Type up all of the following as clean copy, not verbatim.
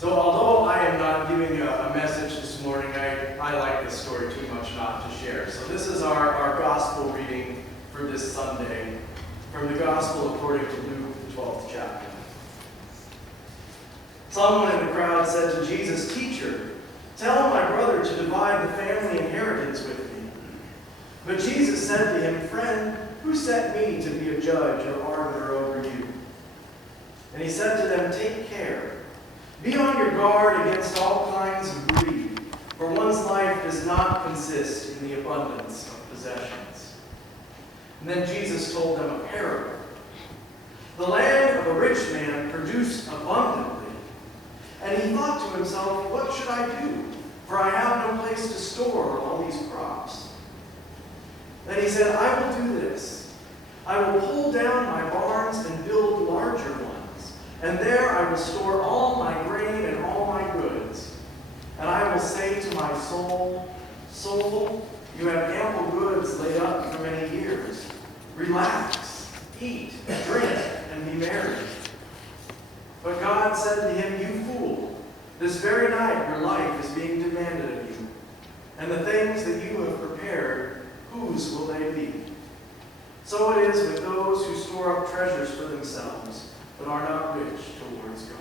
So although I am not giving a message this morning, I like this story too much not to share. So this is our gospel reading for this Sunday from the gospel according to Luke, the 12th chapter. Someone in the crowd said to Jesus, "Teacher, tell my brother to divide the family inheritance with me." But Jesus said to him, "Friend, who set me to be a judge or arbiter over you?" And he said to them, "Take care. Be on your guard against all kinds of greed, for one's life does not consist in the abundance of possessions." And then Jesus told them a parable. The land of a rich man produced abundantly, and he thought to himself, "What should I do? For I have no place to store all these crops." Then he said, "I will do this. I will pull down my barns and build larger ones, and there I will store all my grain and all my goods. And I will say to my soul, 'Soul, you have ample goods laid up for many years. Relax, eat, drink, and be merry.' But God said to him, 'You fool, this very night your life is being demanded of you. And the things that you have prepared, whose will they be?' So it is with those who store up treasures for themselves, but are not rich towards God."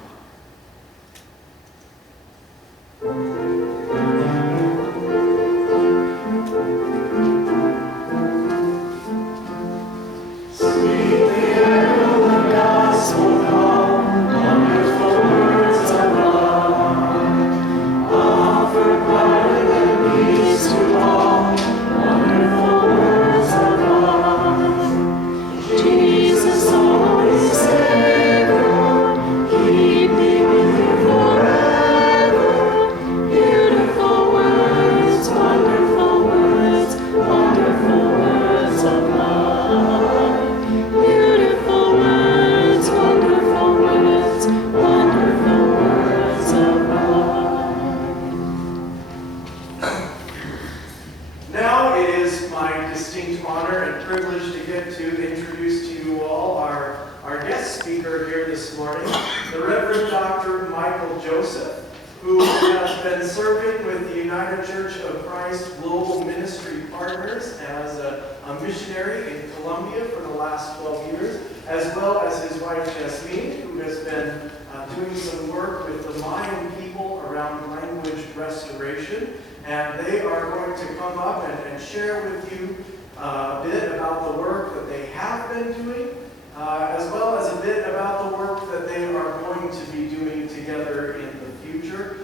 Missionary in Colombia for the last 12 years, as well as his wife Jasmine, who has been doing some work with the Mayan people around language restoration. And they are going to come up and share with you a bit about the work that they have been doing, as well as a bit about the work that they are going to be doing together in the future.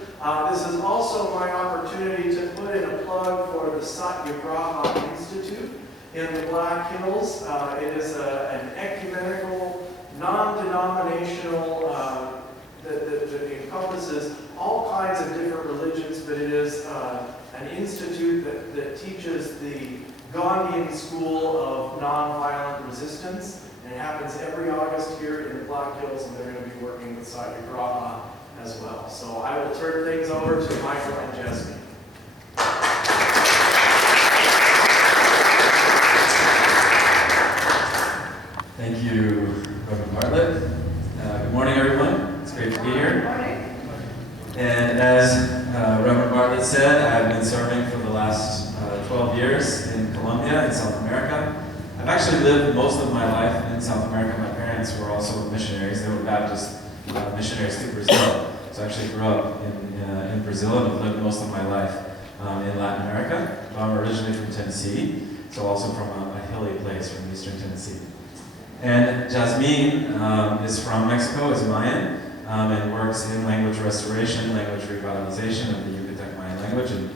This is also my opportunity to put in a plug for the Satyagraha Institute in the Black Hills. It is an ecumenical, non-denominational, that encompasses all kinds of different religions, but it is an institute that teaches the Gandhian school of nonviolent resistance. And it happens every August here in the Black Hills, and they're going to be working with Satyagraha as well. So I will turn things over to Michael and Jasmine. Thank you, Reverend Bartlett. Good morning, everyone. It's great to be here. Good morning. And as Reverend Bartlett said, I've been serving for the last 12 years in Colombia, in South America. I've actually lived most of my life in South America. My parents were also missionaries. They were Baptist missionaries to Brazil. So I actually grew up in Brazil and have lived most of my life in Latin America. I'm originally from Tennessee, so also from a hilly place from eastern Tennessee. And Jasmine is from Mexico, is Mayan, and works in language restoration, language revitalization of the Yucatec Mayan language. And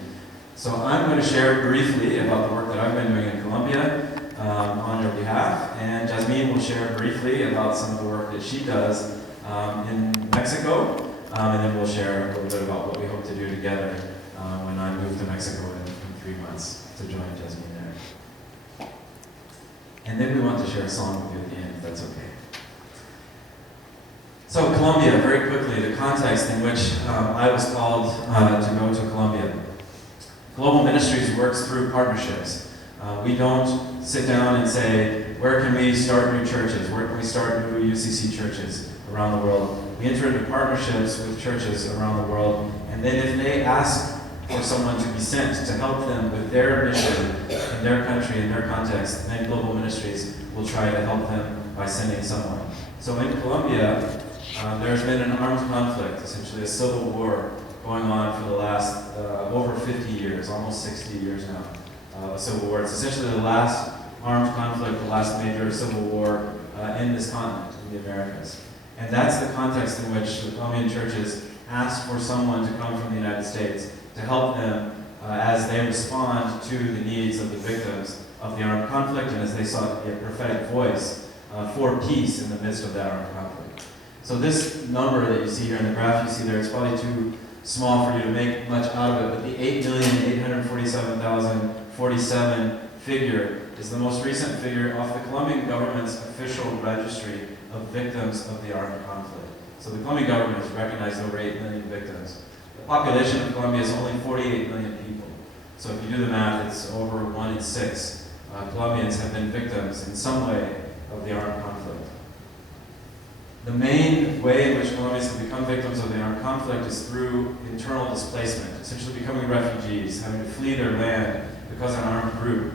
so I'm going to share briefly about the work that I've been doing in Colombia on your behalf, and Jasmine will share briefly about some of the work that she does in Mexico, and then we'll share a little bit about what we hope to do together when I move to Mexico in 3 months to join Jasmine there. And then we want to share a song with you at the end, if that's okay. So Colombia, very quickly, the context in which I was called to go to Colombia. Global Ministries works through partnerships. We don't sit down and say, where can we start new churches? Where can we start new UCC churches around the world? we enter into partnerships with churches around the world, and then if they ask for someone to be sent to help them with their mission in their country, in their context, then Global Ministries will try to help them by sending someone. So in Colombia, there's been an armed conflict, essentially a civil war going on for the last over 50 years, almost 60 years now. A civil war. It's essentially the last armed conflict, the last major civil war in this continent, in the Americas. And that's the context in which the Colombian churches asked for someone to come from the United States to help them as they respond to the needs of the victims of the armed conflict and as they sought to be a prophetic voice for peace in the midst of that armed conflict. So this number that you see here in the graph you see there, it's probably too small for you to make much out of it, but the 8,847,047 figure is the most recent figure off the Colombian government's official registry of victims of the armed conflict. So the Colombian government has recognized over 8 million victims. The population of Colombia is only 48 million people. So if you do the math, it's over 1 in 6 Colombians have been victims in some way of the armed conflict. The main way in which Colombians have become victims of the armed conflict is through internal displacement, essentially becoming refugees, having to flee their land because an armed group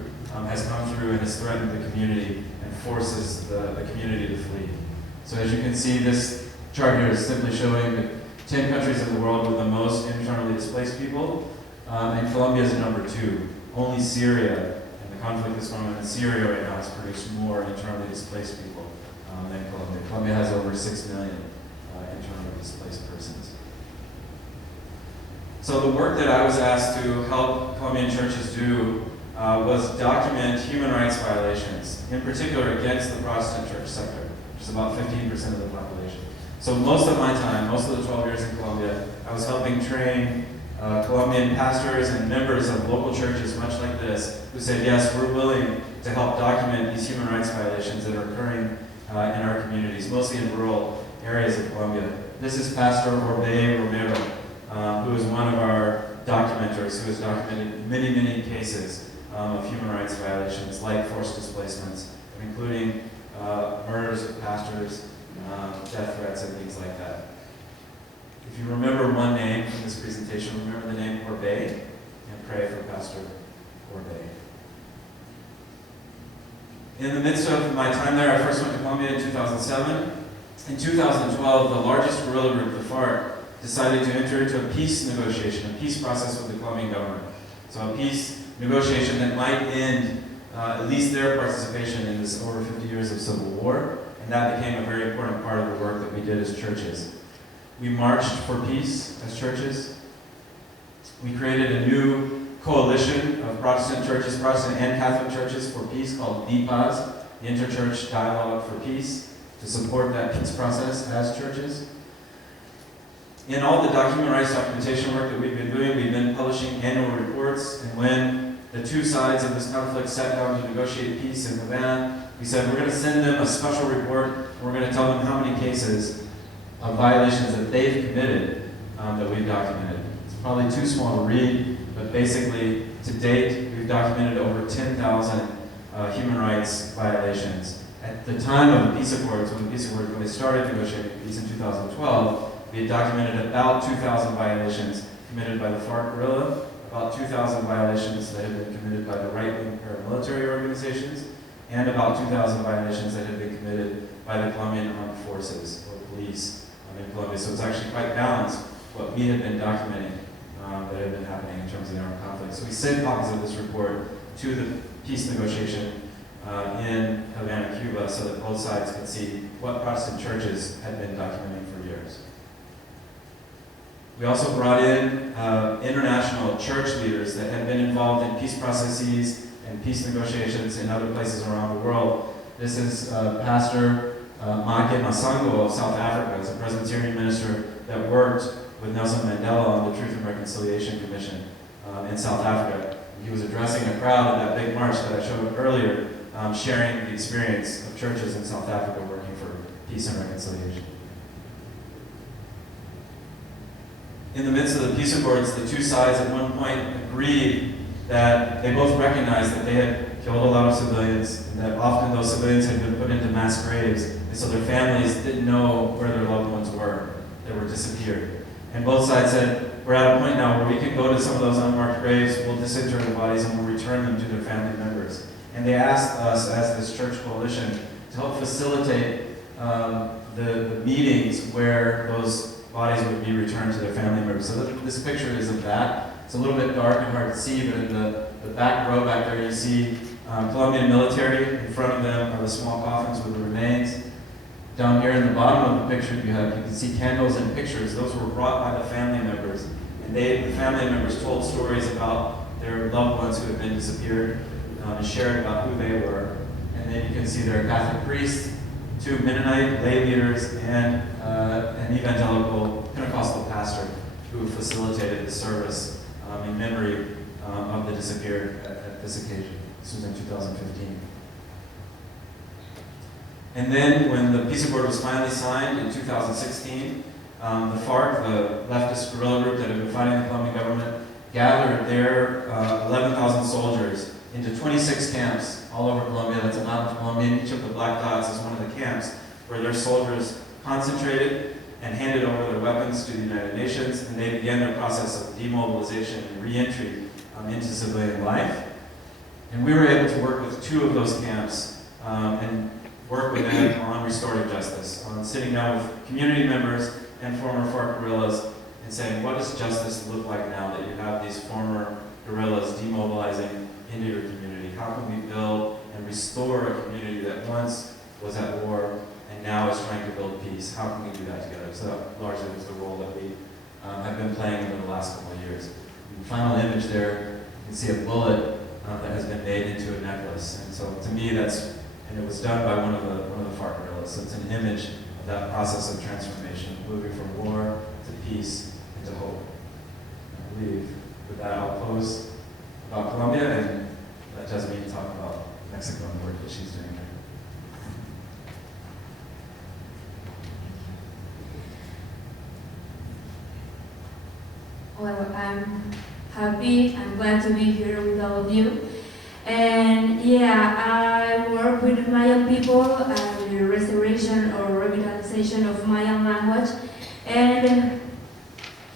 has come through and has threatened the community and forces the community to flee. So as you can see, this chart here is simply showing the 10 countries in the world with the most internally displaced people, and Colombia is number 2. Only Syria, and the conflict that's going on in Syria right now, has produced more internally displaced people than Colombia. Colombia has over 6 million internally displaced persons. So the work that I was asked to help Colombian churches do was document human rights violations, in particular against the Protestant church sector, which is about 15% of the population. So most of my time, most of the 12 years in Colombia, I was helping train Colombian pastors and members of local churches much like this, who said, yes, we're willing to help document these human rights violations that are occurring in our communities, mostly in rural areas of Colombia. This is Pastor Orbey Romero, who is one of our documenters, who has documented many, many cases of human rights violations, like forced displacements, including murders of pastors, death threats, and things like that. If you remember one name from this presentation, remember the name Orbey, and pray for Pastor Orbey. In the midst of my time there, I first went to Colombia in 2007. In 2012, the largest guerrilla group, the FARC, decided to enter into a peace negotiation, a peace process with the Colombian government. So a peace negotiation that might end at least their participation in this over 50 years of civil war, and that became a very important part of the work that we did as churches. We marched for peace as churches. We created a new coalition of Protestant churches, Protestant and Catholic churches for peace called DPAS, the Interchurch Dialogue for Peace, to support that peace process as churches. In all the human rights documentation work that we've been doing, we've been publishing annual reports, and when the two sides of this conflict sat down to negotiate peace in Havana, we said we're going to send them a special report. We're going to tell them how many cases of violations that they've committed that we've documented. It's probably too small to read, but basically, to date, we've documented over 10,000 human rights violations. At the time of the peace accords, when they started negotiating peace in 2012, we had documented about 2,000 violations committed by the FARC guerrilla, about 2,000 violations that had been committed by the right-wing paramilitary organizations, and about 2,000 violations that had been committed by the Colombian armed forces or police in Colombia. So it's actually quite balanced what we had been documenting that had been happening in terms of the armed conflict. So we sent copies of this report to the peace negotiation in Havana, Cuba, so that both sides could see what Protestant churches had been documenting for years. We also brought in international church leaders that had been involved in peace processes and peace negotiations in other places around the world. This is Pastor Make Masango of South Africa. He's a Presbyterian minister that worked with Nelson Mandela on the Truth and Reconciliation Commission in South Africa. He was addressing a crowd at that big march that I showed earlier, sharing the experience of churches in South Africa working for peace and reconciliation. In the midst of the peace accords, the two sides at one point agreed that they both recognized that they had killed a lot of civilians, and that often those civilians had been put into mass graves, and so their families didn't know where their loved ones were. that were disappeared. And both sides said, we're at a point now where we can go to some of those unmarked graves, we'll disinter the bodies, and we'll return them to their family members. And they asked us, as this church coalition, to help facilitate the meetings where those bodies would be returned to their family members. So this picture is of that. It's a little bit dark and hard to see, but in the back row back there you see Colombian military. In front of them are the small coffins with the remains. Down here in the bottom of the picture you can see candles and pictures. Those were brought by the family members. And the family members told stories about their loved ones who had been disappeared and shared about who they were. And then you can see there are Catholic priests, 2 Mennonite lay leaders, and an evangelical Pentecostal pastor who facilitated the service in memory of the disappeared at this occasion. This was in 2015. And then when the peace accord was finally signed in 2016, the FARC, the leftist guerrilla group that had been fighting the Colombian government, gathered their 11,000 soldiers into 26 camps all over Colombia. That's a map of Colombia, and each of the black dots is one of the camps where their soldiers concentrated and handed over their weapons to the United Nations, and they began their process of demobilization and re-entry into civilian life. And we were able to work with 2 of those camps and work with them on restorative justice, on sitting down with community members and former FARC guerrillas and saying, what does justice look like now that you have these former guerrillas demobilizing into your community? How can we build and restore a community that once was at war and now is trying to build peace? How can we do that together? So that largely was the role that we have been playing over the last couple of years. In the final image there, you can see a bullet that has been made into a necklace. And so to me, and it was done by one of the FARC guerrillas. So it's an image of that process of transformation, moving from war to peace and to hope. I believe with that I'll close about Colombia and let Jasmine talk about Mexico and the work that she's doing there. Well, I'm happy, I'm glad to be here with all of you. And yeah, I work with Mayan people and the restoration or revitalization of Mayan language. And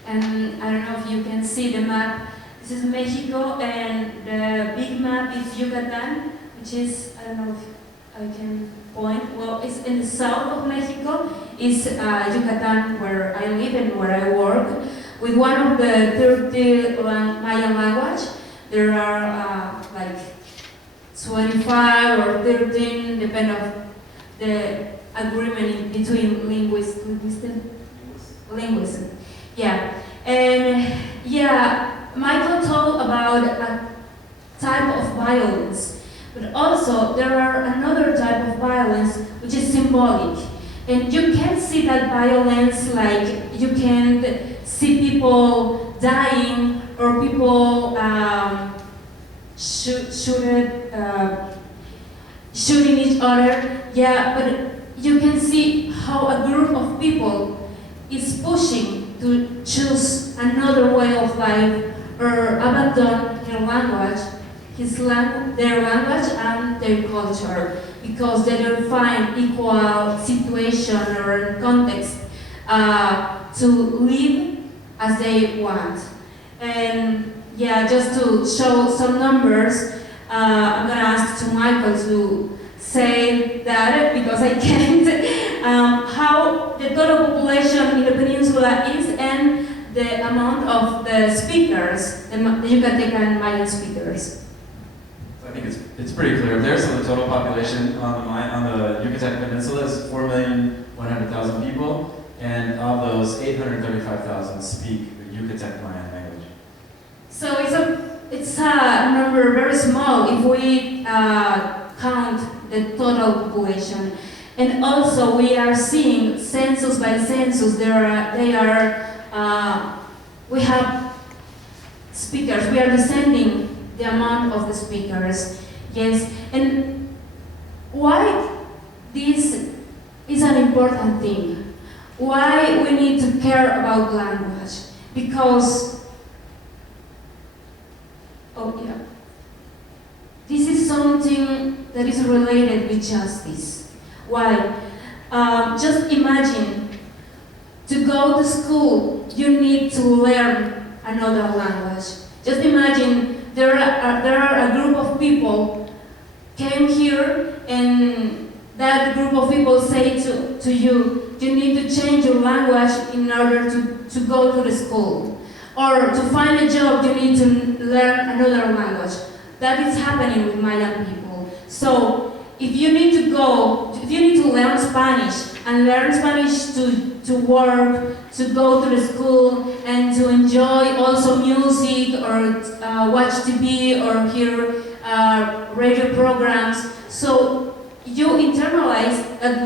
I don't know if you can see the map. This is Mexico, and the big map is Yucatan, which is, I don't know if I can point. Well, it's in the south of Mexico. It's Yucatan, where I live and where I work. With one of the 30 Mayan language, there are like 25 or 13, depending on the agreement between linguists. Yeah, and yeah, Michael told about a type of violence, but also there are another type of violence which is symbolic, and you can't see that violence like you can see people dying or people shooting each other. Yeah, but you can see how a group of people is pushing to choose another way of life or abandon their language, their language and their culture, because they don't find equal situation or context to live as they want. And yeah, just to show some numbers, I'm gonna ask to Michael to say that because I can't, how the total population in the peninsula is and the amount of the speakers, the Yucatecan Mayan speakers. I think it's pretty clear there. So the total population on the Yucatan Peninsula is 4,100,000 people, and of those, 835,000 speak the Yucatec Mayan language. So it's a number very small if we count the total population. And also we are seeing census by census, we have speakers, we are descending the amount of the speakers. Yes, and why this is an important thing? Why we need to care about language? Because, this is something that is related with justice. Why? Just imagine to go to school, you need to learn another language. Just imagine there are a group of people came here, and that group of people say to you, you need to change your language in order to go to the school. Or to find a job, you need to learn another language. That is happening with Mayan people. So if you need to learn Spanish, and learn Spanish to work, to go to the school, and to enjoy also music, or watch TV, or hear radio programs. So you internalize that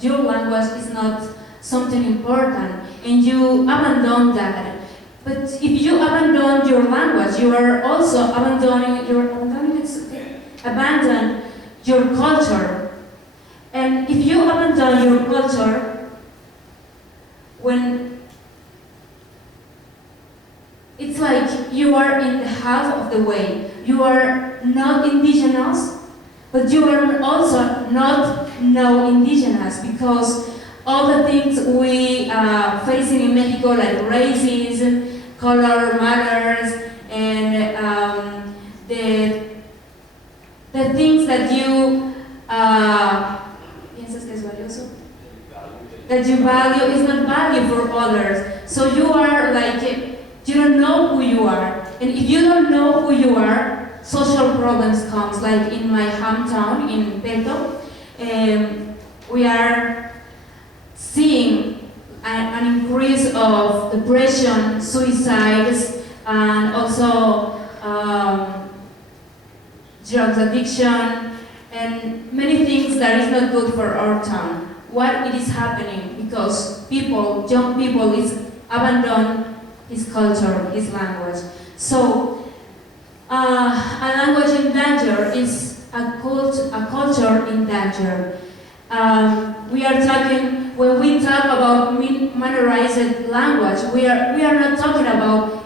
your language is not something important, and you abandon that. But if you abandon your language, you are also abandon your culture. And if you abandon your culture, when it's like you are in the half of the way. You are not indigenous, but you are also not no indigenous, because all the things we are facing in Mexico, like racism, color matters, and the things that you piensas que es valioso, that you value is not value for others. So you are like, you don't know who you are, and if you don't know who you are, social problems comes. Like in my hometown in Peto, we are seeing an increase of depression, suicides, and also drugs addiction, and many things that is not good for our town. What it is happening? Because young people is abandon his culture, his language. So a language in danger is a culture in danger. We are talking, when we talk about minorized language, we are not talking about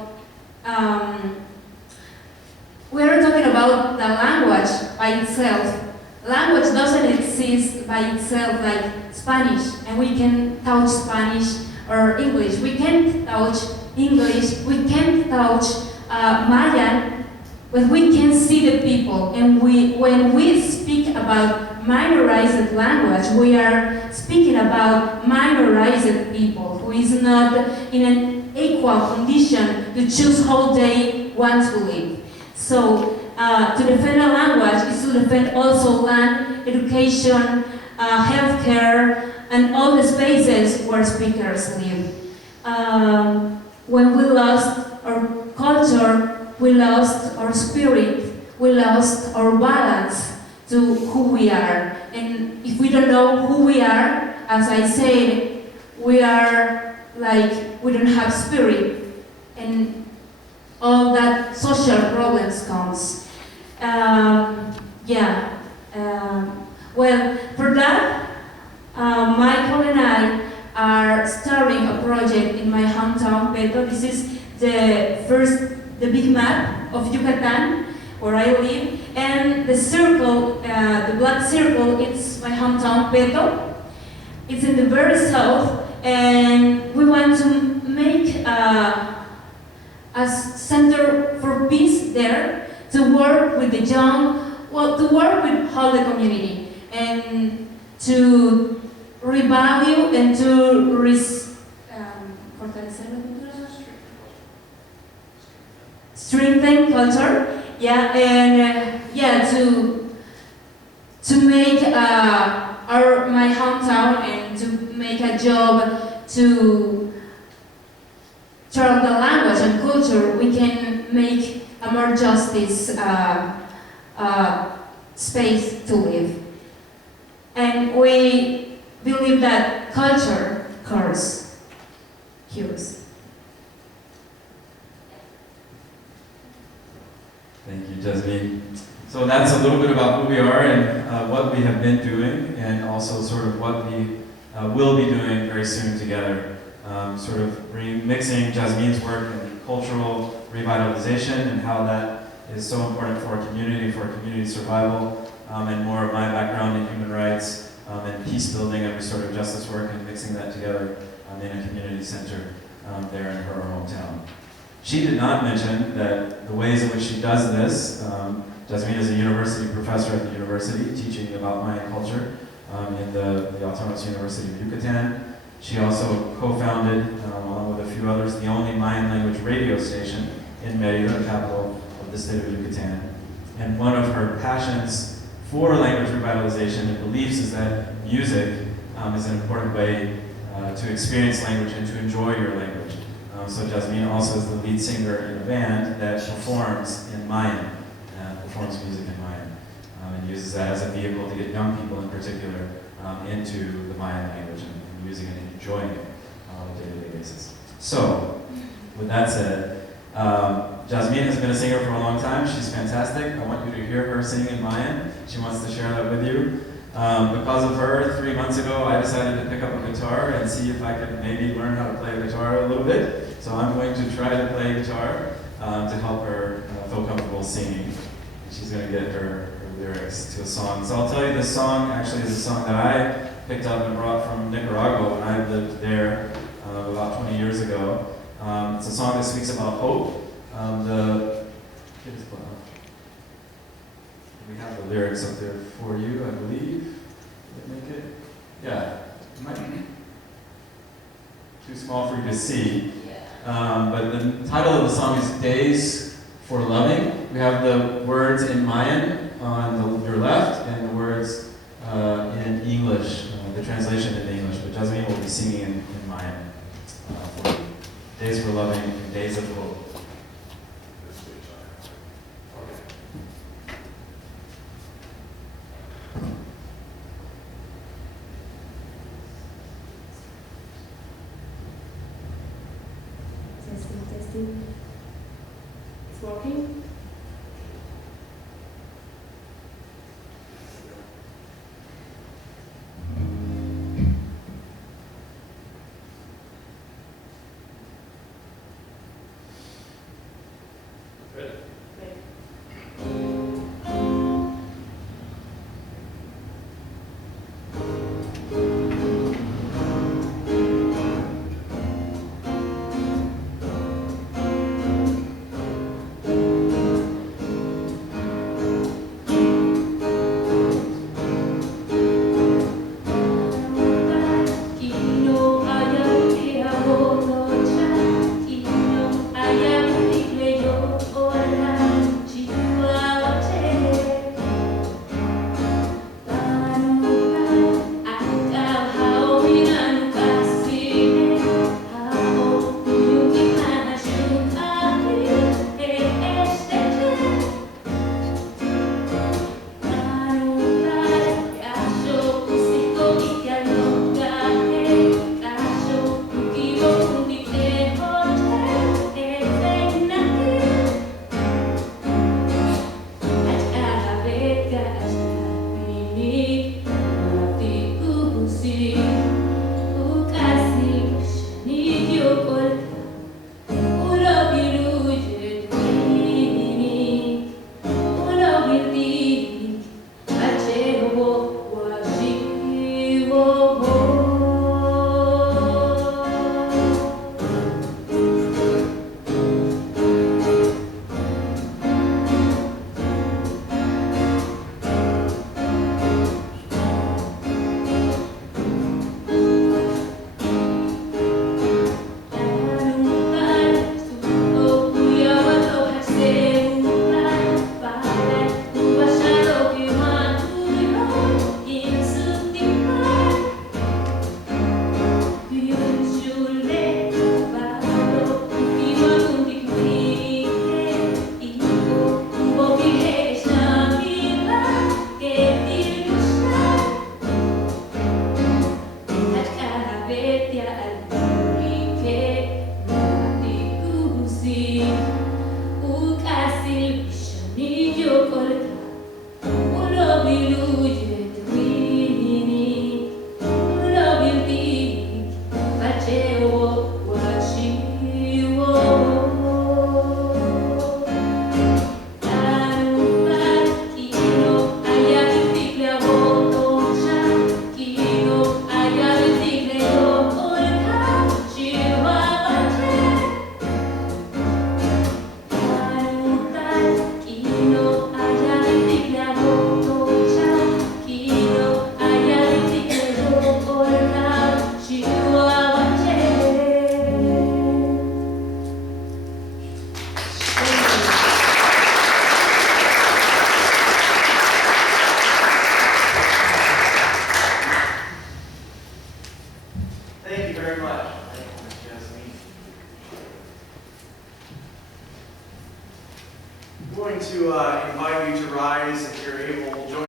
the language by itself. Language doesn't exist by itself like Spanish, and we can touch Spanish or English. We can't touch English, we can't touch Mayan, but we can see the people. And when we speak about minorized language, we are speaking about minorized people who is not in an equal condition to choose how they want to live. So to defend a language is to defend also land, education, healthcare, and all the spaces where speakers live. When we lost our culture, we lost our spirit, we lost our balance to who we are. And if we don't know who we are, as I said, we are like, we don't have spirit, and all that social problems comes. Well, for that, Michael and I are starting a project in my hometown, Peto. This is the big map of Yucatan, where I live, and the circle, the black circle, it's my hometown, Peto. It's in the very south, and we want to make a center for peace there, to work with the young, to work with all the community, and to revalue and to strengthen culture. Yeah, and to make my hometown, and to make a job to turn the language and culture, we can make a more justice space to live. And we believe that culture cures. Thank you, Jasmine. So that's a little bit about who we are and what we have been doing, and also sort of what we will be doing very soon together. Sort of remixing Jasmine's work in cultural revitalization and how that is so important for community survival, and more of my background in human rights and peace building and restorative justice work, and mixing that together in a community center there in her hometown. She did not mention that the ways in which she does this, Jasmine is a university professor at the university teaching about Mayan culture in the Autonomous University of Yucatan. She also co-founded, along with a few others, the only Mayan language radio station in Mérida, the capital of the state of Yucatan. And one of her passions for language revitalization and beliefs is that music is an important way to experience language and to enjoy your language. So Jasmine also is the lead singer in a band that performs in Mayan, performs music in Mayan, and uses that as a vehicle to get young people in particular into the Mayan language and using it and enjoying it on a day-to-day basis. So, with that said, Jasmine has been a singer for a long time. She's fantastic. I want you to hear her sing in Mayan. She wants to share that with you. Because of her, 3 months ago, I decided to pick up a guitar and see if I could maybe learn how to play a guitar a little bit. So I'm going to try to play guitar to help her feel comfortable singing. She's going to get her lyrics to a song. So I'll tell you, this song actually is a song that I picked up and brought from Nicaragua when I lived there about 20 years ago. It's a song that speaks about hope. We have the lyrics up there for you, I believe. Did it make it? Yeah. It might be too small for you to see. But the title of the song is Days for Loving. We have the words in Mayan on your left and the words in English, the translation in English. But Jasmine will be singing in Mayan for you. Days for Loving and Days of Hope. Testing. It's working? Good. Thank very much. Jasmine. I'm going to invite you to rise if you're able.